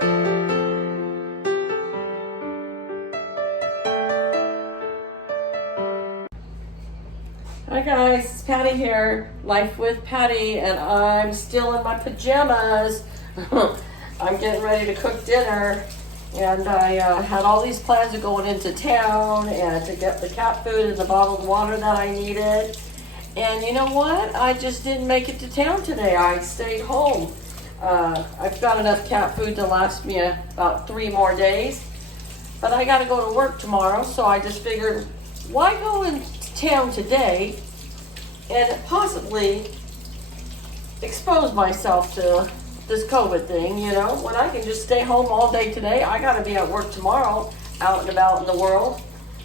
Hi guys, it's Patty here, Life with Patty, and I'm still in my pajamas. I'm getting ready to cook dinner, and I had all these plans of going into town and to get the cat food and the bottled water that I needed. And you know what? I just didn't make it to town today. I stayed home. I've got enough cat food to last me about 3 more days, but I got to go to work tomorrow, so I just figured, why go into town today and possibly expose myself to this COVID thing, you know, when I can just stay home all day today. I got to be at work tomorrow, out and about in the world.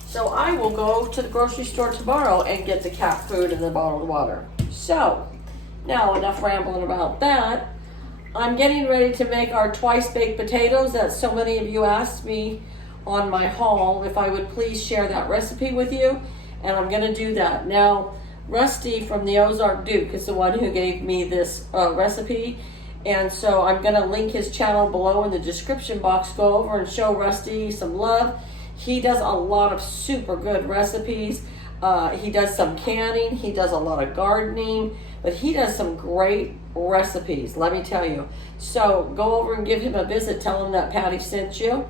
So I will go to the grocery store tomorrow and get the cat food and the bottled water. So, now enough rambling about that. I'm getting ready to make our twice baked potatoes that so many of you asked me on my haul if I would please share that recipe with you, and I'm going to do that. Now, Rusty from the Ozark Duke is the one who gave me this recipe, and so I'm going to link his channel below in the description box. Go over and show Rusty some love. He does a lot of super good recipes. He does some canning, he does a lot of gardening, but he does some great recipes, let me tell you. So go over and give him a visit, tell him that Patty sent you.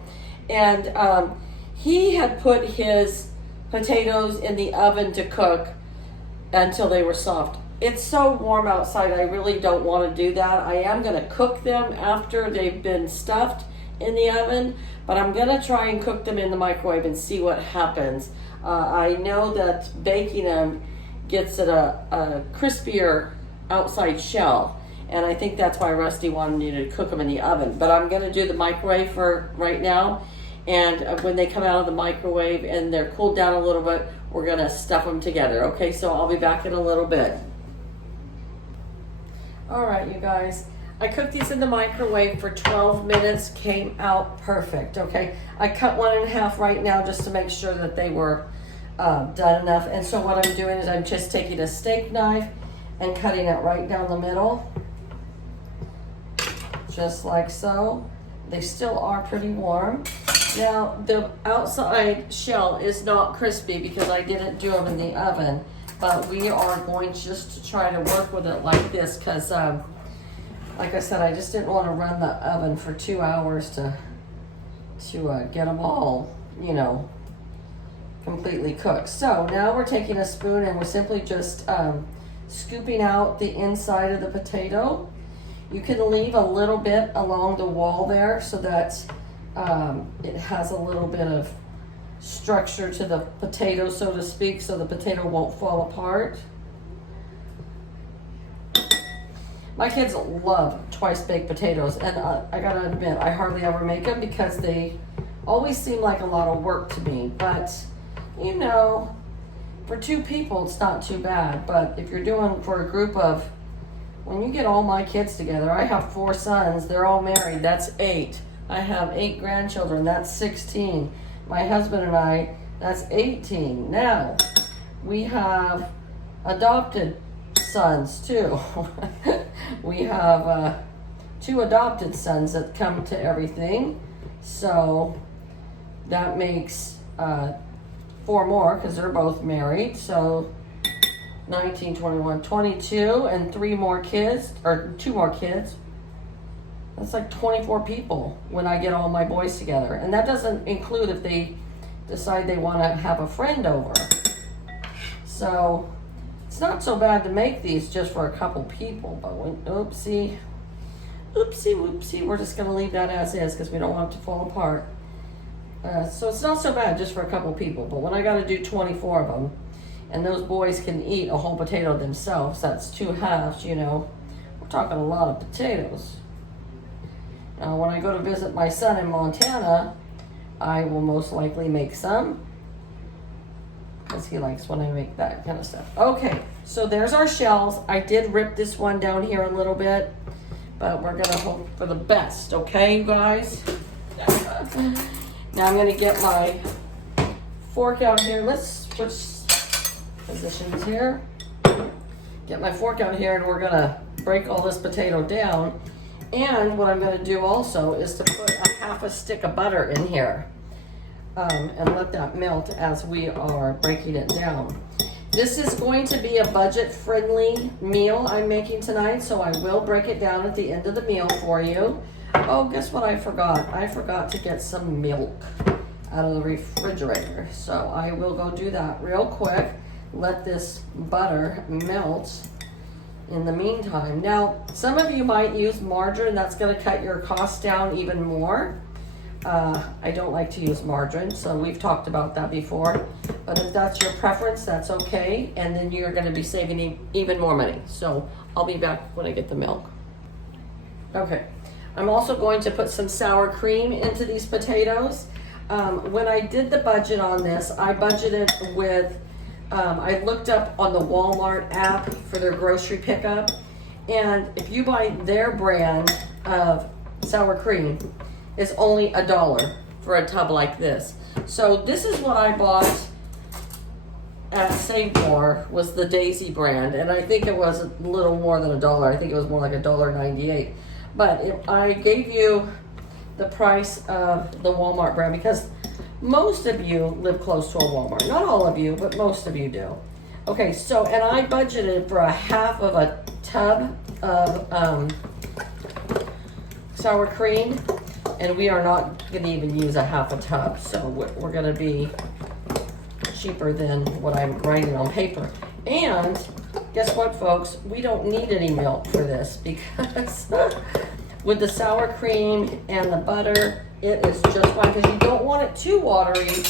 And he had put his potatoes in the oven to cook until they were soft. It's so warm outside, I really don't want to do that. I am going to cook them after they've been stuffed in the oven, but I'm going to try and cook them in the microwave and see what happens. I know that baking them gets it a crispier outside shell, and I think that's why Rusty wanted me to cook them in the oven. But I'm going to do the microwave for right now, and when they come out of the microwave and they're cooled down a little bit, we're going to stuff them together. Okay, so I'll be back in a little bit. All right, you guys. I cooked these in the microwave for 12 minutes, came out perfect, okay? I cut one in half right now just to make sure that they were done enough. And so what I'm doing is I'm just taking a steak knife and cutting it right down the middle, just like so. They still are pretty warm. Now, the outside shell is not crispy because I didn't do them in the oven, but we are going just to try to work with it like this because like I said, I just didn't want to run the oven for 2 hours to get them all, you know, completely cooked. So now we're taking a spoon and we're simply just scooping out the inside of the potato. You can leave a little bit along the wall there so that it has a little bit of structure to the potato, so to speak, so the potato won't fall apart. My kids love twice baked potatoes, and I gotta admit, I hardly ever make them because they always seem like a lot of work to me. But, you know, for 2 people, it's not too bad. But if you're doing for a group of, when you get all my kids together, I have 4 sons, they're all married, that's 8. I have 8 grandchildren, that's 16. My husband and I, that's 18. Now, we have adopted sons too. We have 2 adopted sons that come to everything, so that makes 4 more because they're both married. So 19, 21, 22, and 3 more kids, or 2 more kids. That's like 24 people when I get all my boys together, and that doesn't include if they decide they want to have a friend over. So it's not so bad to make these just for a couple people, but when, oopsie, whoopsie, we're just going to leave that as is because we don't want it to fall apart. So it's not so bad just for a couple people, but when I got to do 24 of them, and those boys can eat a whole potato themselves, that's 2 halves, you know, we're talking a lot of potatoes. Now, when I go to visit my son in Montana, I will most likely make some, because he likes when I make that kind of stuff. Okay, so there's our shells. I did rip this one down here a little bit, but we're gonna hope for the best, okay, you guys? Now I'm gonna get my fork out here. Let's switch positions here. Get my fork out here, and we're gonna break all this potato down. And what I'm going to do also is to put a half a stick of butter in here and let that melt as we are breaking it down. This is going to be a budget-friendly meal I'm making tonight, so I will break it down at the end of the meal for you. Oh, guess what I forgot? I forgot to get some milk out of the refrigerator. So I will go do that real quick. Let this butter melt in the meantime. Now, some of you might use margarine. That's going to cut your costs down even more. I don't like to use margarine, so we've talked about that before. But if that's your preference, that's okay. And then you're going to be saving even more money. So I'll be back when I get the milk. Okay. I'm also going to put some sour cream into these potatoes. When I did the budget on this, I budgeted with, I looked up on the Walmart app for their grocery pickup. And if you buy their brand of sour cream, it's only $1 for a tub like this. So this is what I bought at Save More, was the Daisy brand. And I think it was a little more than $1. I think it was more like $1.98. But if I gave you the price of the Walmart brand, because most of you live close to a Walmart. Not all of you, but most of you do. Okay, so, and I budgeted for a half of a tub of sour cream, and we are not going to even use a half a tub. So we're going to be cheaper than what I'm writing on paper. And guess what, folks? We don't need any milk for this, because with the sour cream and the butter, it is just fine, because you don't want it too watery,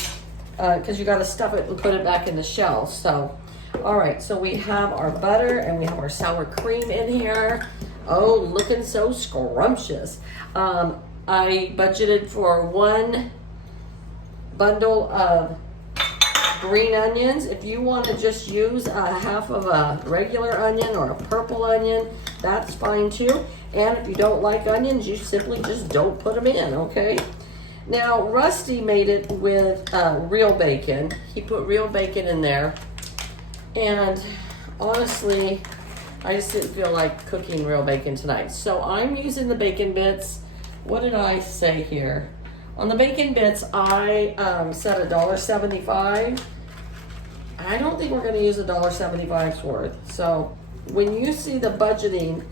because you got to stuff it and put it back in the shell. So, all right, so we have our butter and we have our sour cream in here. Oh, looking so scrumptious. I budgeted for 1 bundle of green onions. If you want to just use a half of a regular onion or a purple onion, that's fine too. And if you don't like onions, you simply just don't put them in, okay? Now, Rusty made it with real bacon. He put real bacon in there. And honestly, I just didn't feel like cooking real bacon tonight. So I'm using the bacon bits. What did I say here? On the bacon bits, I said $1.75. I don't think we're going to use $1.75's worth. So when you see the budgeting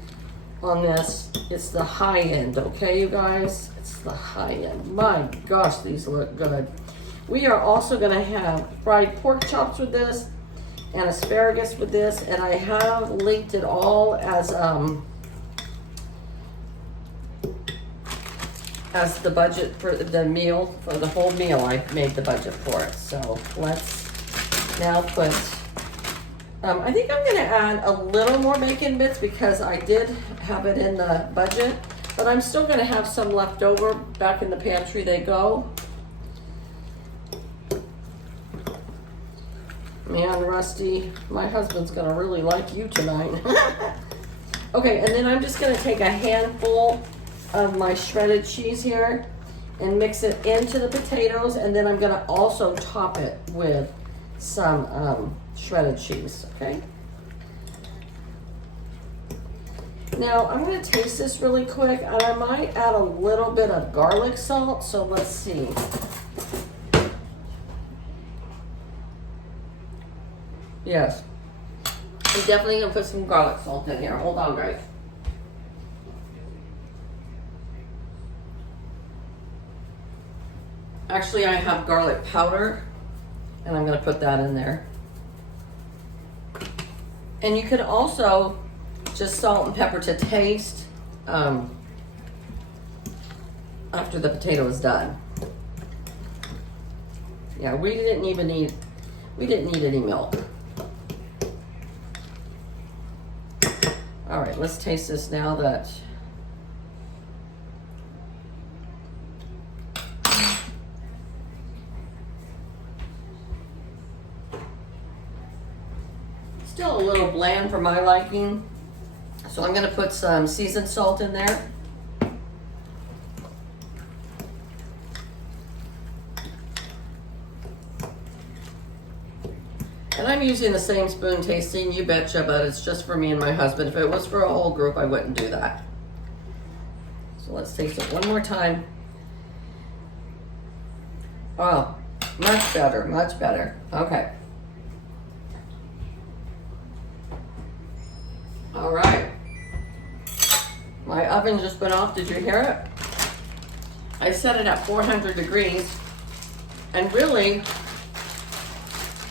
on this, it's the high end, okay, you guys? It's the high end. My gosh, these look good. We are also going to have fried pork chops with this and asparagus with this, and I have linked it all as the budget for the meal, for the whole meal. I made the budget for it. So let's now put, I think I'm going to add a little more bacon bits, because I did have it in the budget, but I'm still going to have some left over. Back in the pantry they go. Man, Rusty, my husband's going to really like you tonight. Okay, and then I'm just going to take a handful of my shredded cheese here and mix it into the potatoes, and then I'm going to also top it with some shredded cheese, okay? Now, I'm going to taste this really quick, and I might add a little bit of garlic salt, so let's see. Yes, I'm definitely going to put some garlic salt in here. Hold on, guys. Actually, I have garlic powder, and I'm going to put that in there. And you can also just salt and pepper to taste after the potato is done. Yeah, we didn't need any milk. All right, let's taste this now that still a little bland for my liking. So I'm going to put some seasoned salt in there. And I'm using the same spoon tasting, you betcha, but it's just for me and my husband. If it was for a whole group, I wouldn't do that. So let's taste it one more time. Oh, much better, much better. Okay. All right. My oven just went off. Did you hear it? I set it at 400 degrees. And really,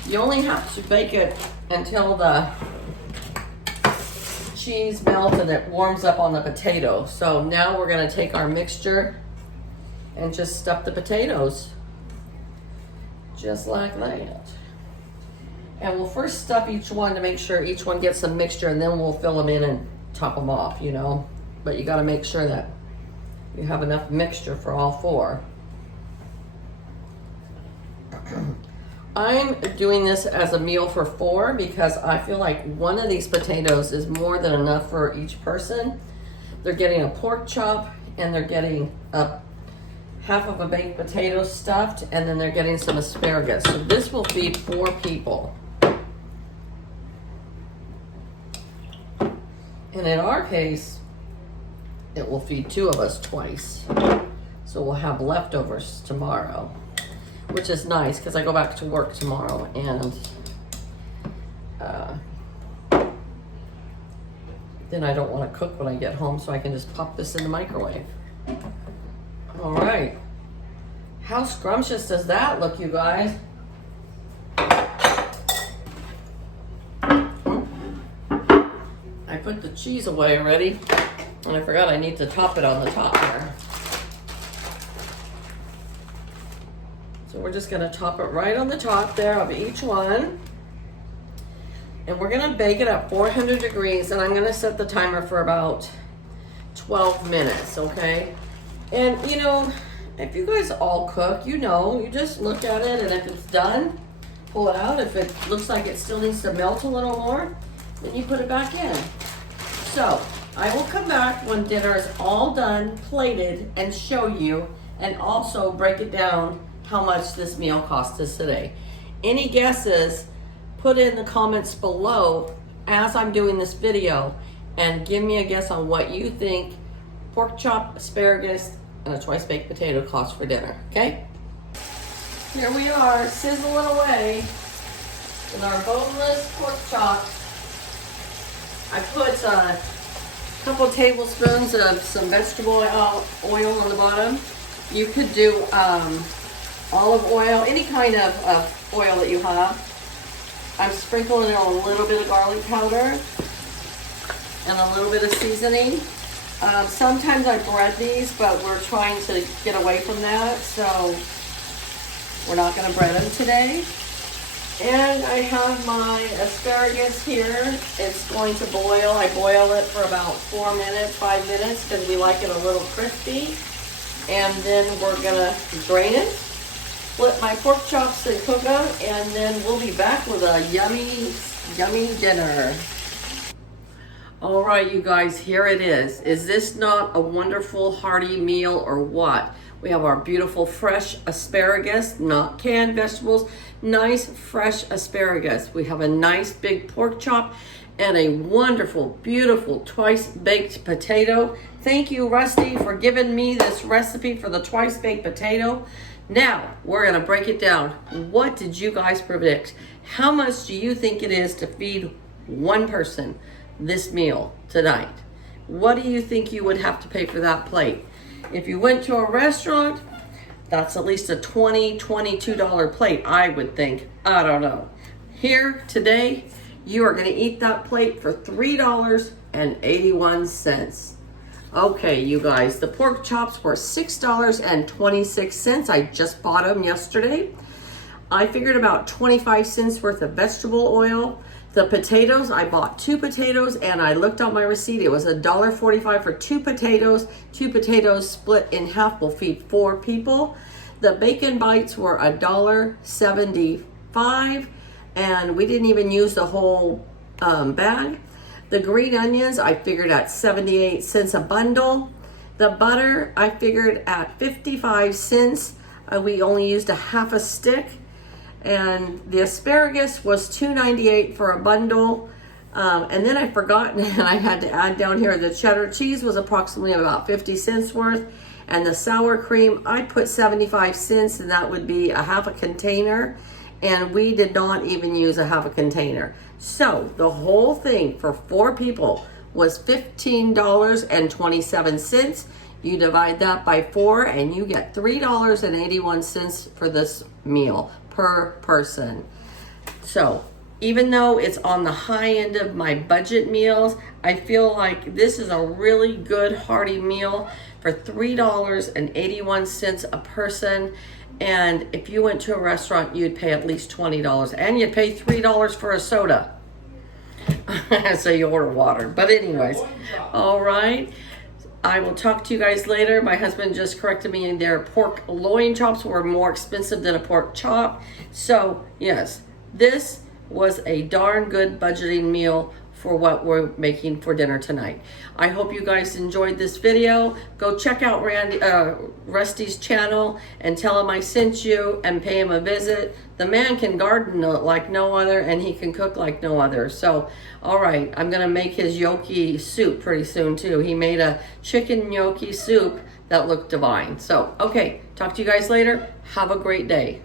you only have to bake it until the cheese melts and it warms up on the potato. So now we're going to take our mixture and just stuff the potatoes. Just like that. And we'll first stuff each one to make sure each one gets some mixture, and then we'll fill them in and top them off, you know. But you got to make sure that you have enough mixture for all four. I'm doing this as a meal for four because I feel like one of these potatoes is more than enough for each person. They're getting a pork chop and they're getting a half of a baked potato stuffed, and then they're getting some asparagus. So this will feed 4 people. And in our case, it will feed 2 of us twice. So we'll have leftovers tomorrow, which is nice because I go back to work tomorrow, and then I don't want to cook when I get home, so I can just pop this in the microwave. All right. How scrumptious does that look, you guys? I put the cheese away already, and I forgot I need to top it on the top there. So we're just gonna top it right on the top there of each one. And we're gonna bake it at 400 degrees, and I'm gonna set the timer for about 12 minutes, okay? And you know, if you guys all cook, you know, you just look at it, and if it's done, pull it out. If it looks like it still needs to melt a little more, then you put it back in. So I will come back when dinner is all done, plated, and show you, and also break it down how much this meal cost us today. Any guesses, put in the comments below as I'm doing this video, and give me a guess on what you think pork chop, asparagus, and a twice baked potato cost for dinner, okay? Here we are, sizzling away with our boneless pork chop. I put a couple tablespoons of some vegetable oil on the bottom. You could do olive oil, any kind of oil that you have. I'm sprinkling in a little bit of garlic powder and a little bit of seasoning. Sometimes I bread these, but we're trying to get away from that, so we're not going to bread them today. And I have my asparagus here. It's going to boil. I boil it for about 4 minutes, 5 minutes, because we like it a little crispy. And then we're going to drain it, flip my pork chops and cook them, and then we'll be back with a yummy, yummy dinner. All right, you guys, here it is. Is this not a wonderful, hearty meal or what? We have our beautiful fresh asparagus, not canned vegetables, nice fresh asparagus. We have a nice big pork chop and a wonderful, beautiful twice baked potato. Thank you, Rusty, for giving me this recipe for the twice baked potato. Now, we're gonna break it down. What did you guys predict? How much do you think it is to feed one person this meal tonight? What do you think you would have to pay for that plate? If you went to a restaurant, that's at least a $20, $22 plate, I would think. I don't know. Here today, you are gonna eat that plate for $3.81. Okay, you guys, the pork chops were $6.26. I just bought them yesterday. I figured about 25 cents worth of vegetable oil. The potatoes, I bought 2 potatoes, and I looked on my receipt. It was $1.45 for 2 potatoes. 2 potatoes split in half will feed 4 people. The bacon bites were $1.75, and we didn't even use the whole bag. The green onions, I figured at 78 cents a bundle. The butter, I figured at 55 cents. We only used a half a stick. And the asparagus was $2.98 for a bundle. And then I forgot, and I had to add down here, the cheddar cheese was approximately about 50 cents worth. And the sour cream, I put 75 cents, and that would be a half a container. And we did not even use a half a container. So the whole thing for 4 people was $15.27. You divide that by 4 and you get $3.81 for this meal per person. So even though it's on the high end of my budget meals, I feel like this is a really good hearty meal for $3.81 a person. And if you went to a restaurant, you'd pay at least $20, and you'd pay $3 for a soda. So you order water. But anyways, all right. I will talk to you guys later. My husband just corrected me, and their pork loin chops were more expensive than a pork chop. So yes, this was a darn good budgeting meal for what we're making for dinner tonight. I hope you guys enjoyed this video. Go check out Rusty's channel and tell him I sent you and pay him a visit. The man can garden like no other, and he can cook like no other. So, all right, I'm gonna make his gnocchi soup pretty soon too. He made a chicken gnocchi soup that looked divine. So, okay, talk to you guys later. Have a great day.